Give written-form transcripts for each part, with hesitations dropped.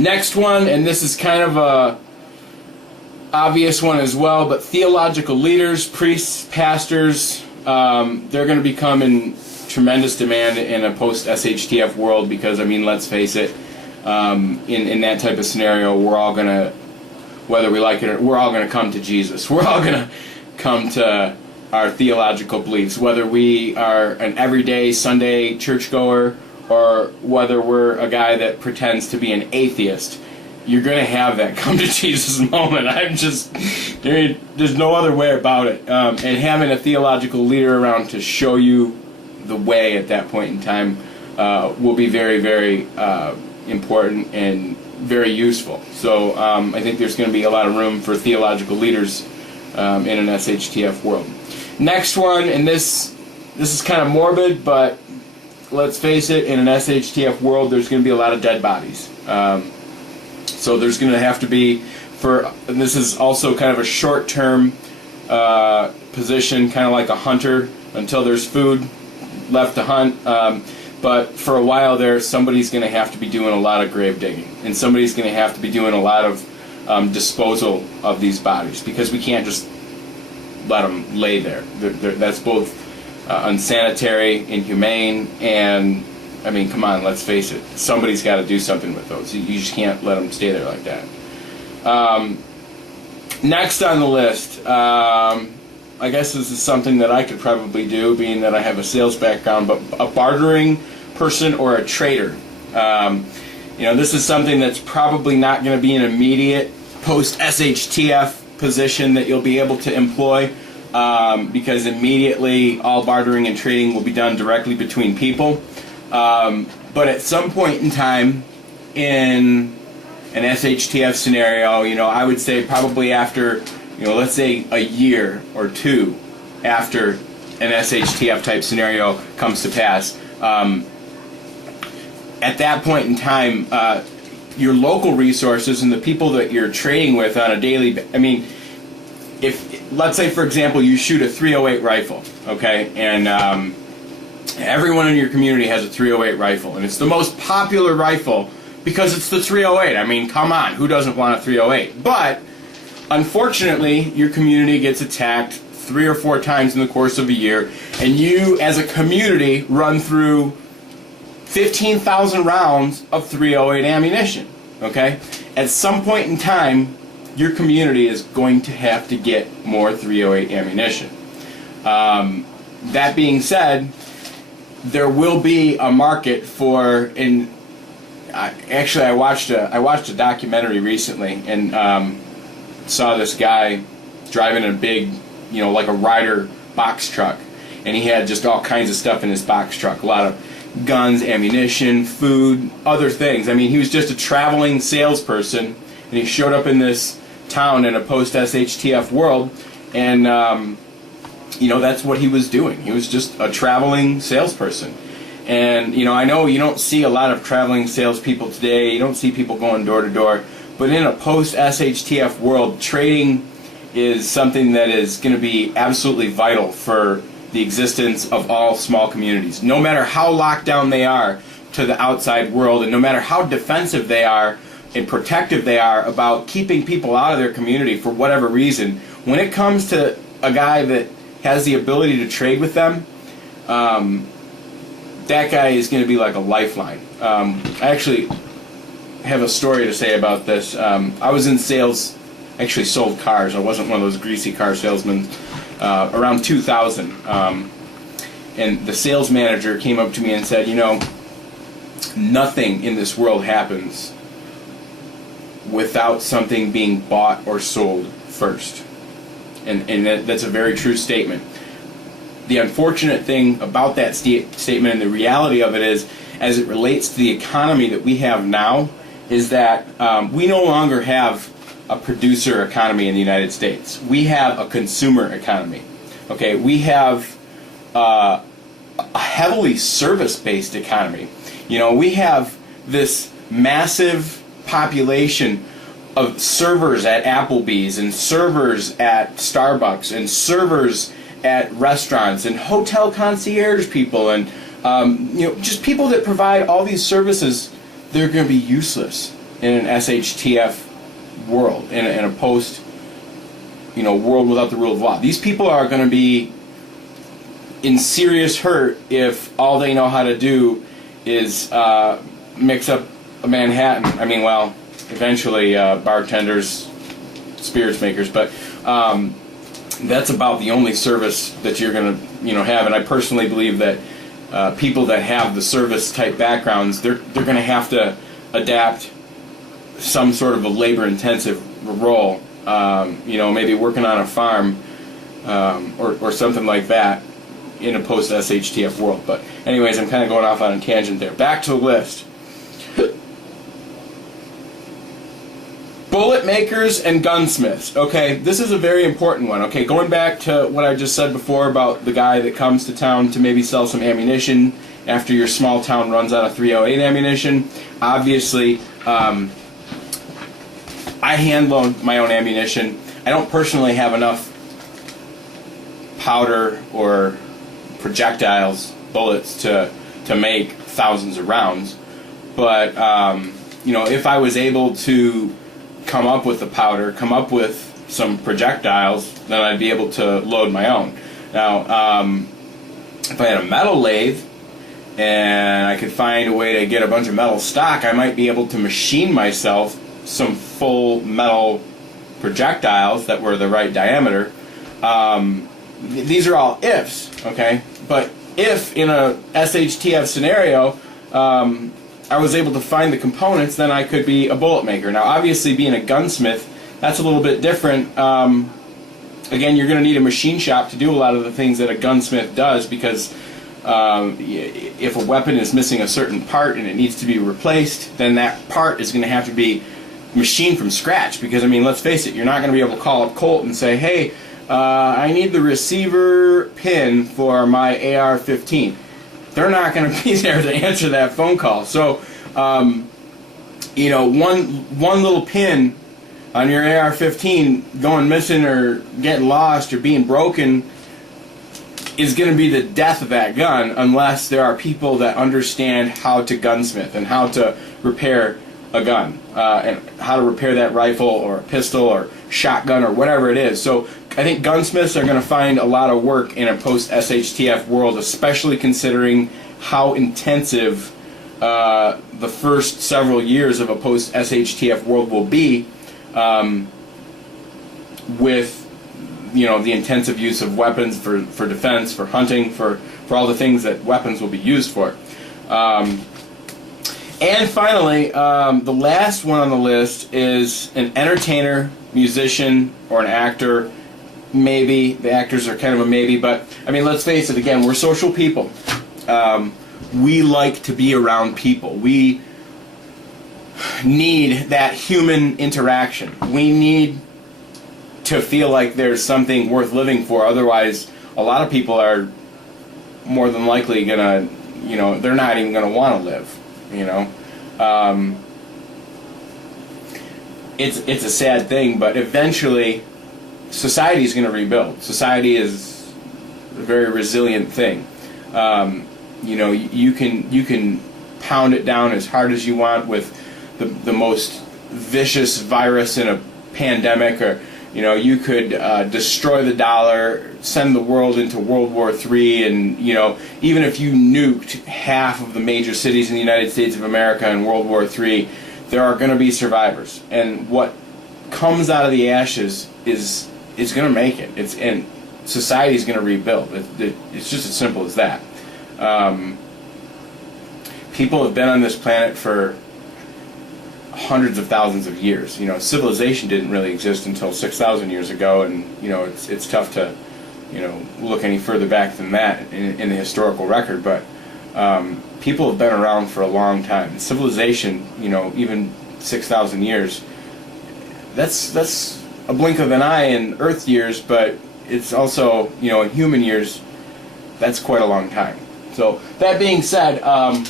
Next one, and this is kind of a obvious one as well, but theological leaders, priests, pastors, they're going to become in tremendous demand in a post-SHTF world because, I mean, let's face it, in that type of scenario, we're all going to, whether we like it or, we're all going to come to Jesus. We're all going to come to our theological beliefs, whether we are an everyday Sunday churchgoer or whether we're a guy that pretends to be an atheist. You're going to have that come to Jesus moment. There's no other way about it. And having a theological leader around to show you the way at that point in time will be very, very important and very useful. So I think there's going to be a lot of room for theological leaders in an SHTF world. Next one, and this is kind of morbid, but let's face it, in an SHTF world, there's going to be a lot of dead bodies. So there's going to have to be, and this is also kind of a short-term position, kind of like a hunter, until there's food left to hunt. But for a while there, somebody's going to have to be doing a lot of grave digging, and somebody's going to have to be doing a lot of disposal of these bodies, because we can't just let them lay there. That's both unsanitary, inhumane, and I mean, come on, let's face it, somebody's got to do something with those. You just can't let them stay there like that. Next on the list, I guess this is something that I could probably do, being that I have a sales background, but a bartering person or a trader. This is something that's probably not going to be an immediate post-SHTF position that you'll be able to employ, because immediately all bartering and trading will be done directly between people. But at some point in time in an SHTF scenario, I would say probably after, let's say a year or two after an SHTF type scenario comes to pass, at that point in time, your local resources and the people that you're trading with on a daily, if, let's say, for example, you shoot a 308 rifle, okay, and everyone in your community has a 308 rifle, and it's the most popular rifle because it's the 308. I mean, come on, who doesn't want a 308? But unfortunately, your community gets attacked 3 or 4 times in the course of a year, and you, as a community, run through 15,000 rounds of 308 ammunition, okay? At some point in time, your community is going to have to get more 308 ammunition. That being said, there will be a market for, actually I watched a documentary recently and saw this guy driving a big, like a Ryder box truck, and he had just all kinds of stuff in his box truck, a lot of guns, ammunition, food, other things. I mean, he was just a traveling salesperson, and he showed up in this town in a post-SHTF world, and that's what he was doing. He was just a traveling salesperson. And I know you don't see a lot of traveling salespeople today. You don't see people going door to door. But in a post-SHTF world, trading is something that is going to be absolutely vital for the existence of all small communities. No matter how locked down they are to the outside world, and no matter how defensive they are and protective they are about keeping people out of their community for whatever reason, when it comes to a guy that has the ability to trade with them, that guy is going to be like a lifeline. I actually have a story to say about this. I was in sales, actually sold cars. I wasn't one of those greasy car salesmen. Around 2000, and the sales manager came up to me and said, nothing in this world happens without something being bought or sold first. And that's a very true statement. The unfortunate thing about that statement and the reality of it is, as it relates to the economy that we have now, is that we no longer have a producer economy in the United States. We have a consumer economy. Okay, we have a heavily service-based economy. We have this massive population of servers at Applebee's and servers at Starbucks and servers at restaurants and hotel concierge people and just people that provide all these services. They're going to be useless in an SHTF world, in a post, world without the rule of law. These people are going to be in serious hurt if all they know how to do is mix up a Manhattan. I mean, well, eventually bartenders, spirits makers, but that's about the only service that you're going to have. And I personally believe that people that have the service type backgrounds, they're going to have to adapt some sort of a labor intensive role. Maybe working on a farm or something like that in a post SHTF world. But anyways, I'm kind of going off on a tangent there. Back to the list. Bullet makers and gunsmiths. Okay, this is a very important one. Okay, going back to what I just said before about the guy that comes to town to maybe sell some ammunition after your small town runs out of 308 ammunition. Obviously, I hand load my own ammunition. I don't personally have enough powder or projectiles, bullets, to make thousands of rounds. But if I was able to come up with the powder, come up with some projectiles, then I'd be able to load my own. Now, if I had a metal lathe and I could find a way to get a bunch of metal stock, I might be able to machine myself some full metal projectiles that were the right diameter. These are all ifs, okay? But if in a SHTF scenario, I was able to find the components, then I could be a bullet maker. Now, obviously, being a gunsmith, that's a little bit different. Again, you're going to need a machine shop to do a lot of the things that a gunsmith does, because if a weapon is missing a certain part and it needs to be replaced, then that part is going to have to be machined from scratch. Because, I mean, let's face it, you're not going to be able to call up Colt and say, hey, I need the receiver pin for my AR-15. They're not going to be there to answer that phone call. So, one little pin on your AR-15 going missing or getting lost or being broken is going to be the death of that gun, unless there are people that understand how to gunsmith and how to repair a gun and how to repair that rifle or a pistol or shotgun or whatever it is. So I think gunsmiths are going to find a lot of work in a post-SHTF world, especially considering how intensive the first several years of a post-SHTF world will be, with the intensive use of weapons for defense, for hunting, for all the things that weapons will be used for. And finally, the last one on the list is an entertainer, musician, or an actor. Maybe. The actors are kind of a maybe, but I mean, let's face it, again, we're social people. We like to be around people. We need that human interaction. We need to feel like there's something worth living for. Otherwise, a lot of people are more than likely gonna, they're not even gonna want to live. It's a sad thing, but eventually society is going to rebuild. Society is a very resilient thing. You can pound it down as hard as you want with the most vicious virus in a pandemic, or you could destroy the dollar, send the world into World War III, and even if you nuked half of the major cities in the United States of America in World War III, there are going to be survivors, and what comes out of the ashes is going to make it. And society is going to rebuild. It's just as simple as that. People have been on this planet for hundreds of thousands of years. Civilization didn't really exist until 6,000 years ago, and it's tough to look any further back than that in the historical record. But people have been around for a long time. Civilization, even 6,000 years, that's a blink of an eye in Earth years, but it's also, in human years, that's quite a long time. So that being said, I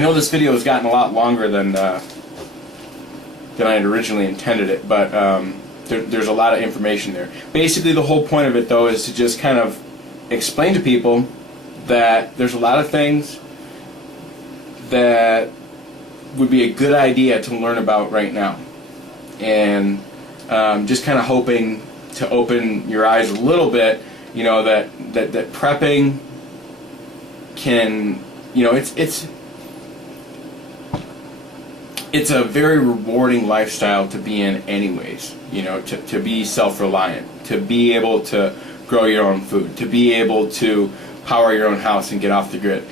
know this video has gotten a lot longer than I had originally intended it, but there's a lot of information there. Basically, the whole point of it, though, is to just kind of explain to people that there's a lot of things that would be a good idea to learn about right now. And just kind of hoping to open your eyes a little bit, you know, that prepping can, you know, it's a very rewarding lifestyle to be in anyways, you know, to be self-reliant, to be able to grow your own food, to be able to power your own house and get off the grid,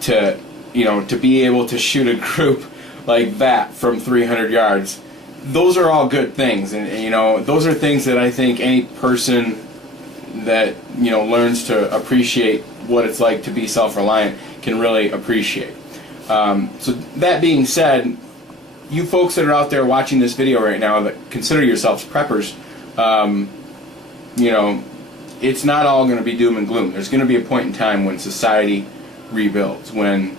to, you know, to be able to shoot a group like that from 300 yards. Those are all good things, and you know, those are things that I think any person that, you know, learns to appreciate what it's like to be self-reliant can really appreciate. So that being said, you folks that are out there watching this video right now that consider yourselves preppers, you know, it's not all going to be doom and gloom. There's going to be a point in time when society rebuilds, when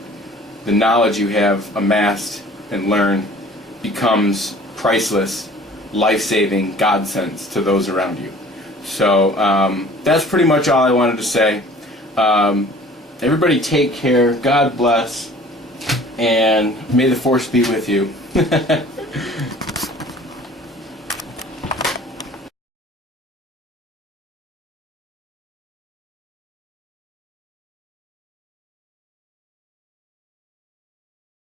the knowledge you have amassed and learned becomes priceless, life-saving godsends to those around you. So that's pretty much all I wanted to say. Everybody take care, God bless, and may the force be with you.